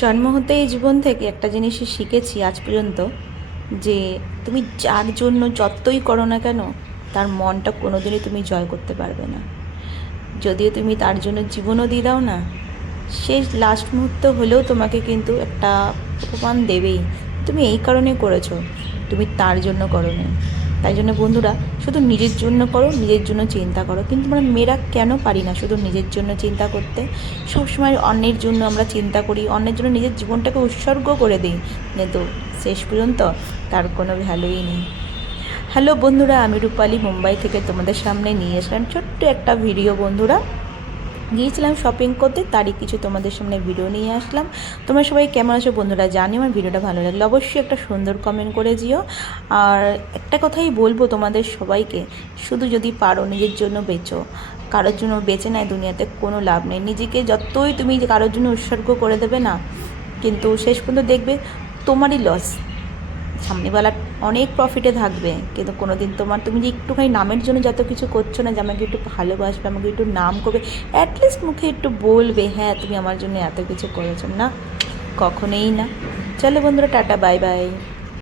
জন্ম হতে এই জীবন থেকে একটা জিনিসই শিখেছি আজ পর্যন্ত, যে তুমি যার জন্য যতই করো না কেন তার মনটা কোনোদিনই তুমি জয় করতে পারবে না। যদিও তুমি তার জন্য জীবনও দিয়ে দাও না, শেষ লাস্ট মুহূর্ত হলেও তোমাকে কিন্তু একটা অপমান দেবেই। তুমি এই কারণে করেছো, তুমি তার জন্য করো নি। তাই জন্য বন্ধুরা, শুধু নিজের জন্য করো, নিজের জন্য চিন্তা করো। কিন্তু আমরা মেয়েরা কেন পারি না শুধু নিজের জন্য চিন্তা করতে? সবসময় অন্যের জন্য আমরা চিন্তা করি, অন্যের জন্য নিজের জীবনটাকে উৎসর্গ করে দিই, কিন্তু শেষ পর্যন্ত তার কোনো ভ্যালুই নেই। হ্যালো বন্ধুরা, আমি রূপালী মুম্বাই থেকে তোমাদের সামনে নিয়ে আসলাম ছোট্ট একটা ভিডিও। বন্ধুরা, গিয়েছিলাম শপিং করতে, তারই কিছু তোমাদের সামনে ভিডিও নিয়ে আসলাম। তোমরা সবাই কেমন আছো বন্ধুরা? জানি আমার ভিডিওটা ভালো লাগলে অবশ্যই একটা সুন্দর কমেন্ট করে দিও। আর একটা কথাই বলবো তোমাদের সবাইকে, শুধু যদি পারো নিজের জন্য বেচো। কারোর জন্য বেঁচে নেয় দুনিয়াতে কোনো লাভ নেই। নিজেকে যতই তুমি কারোর জন্য উৎসর্গ করে দেবে না, কিন্তু শেষ পর্যন্ত দেখবে তোমারই লস। সামনেওয়ালা অনেক প্রফিটে থাকবে, কিন্তু কোনো দিন তুমি যে একটুখানি নামের জন্য যত কিছু করছো না, যে আমাকে একটু ভালোবাসবে, আমাকে একটু নাম করবে, অ্যাটলিস্ট মুখে একটু বলবে হ্যাঁ তুমি আমার জন্য এত কিছু করেছো, না, কখনোই না। চলো বন্ধুরা, টাটা, বাই বাই।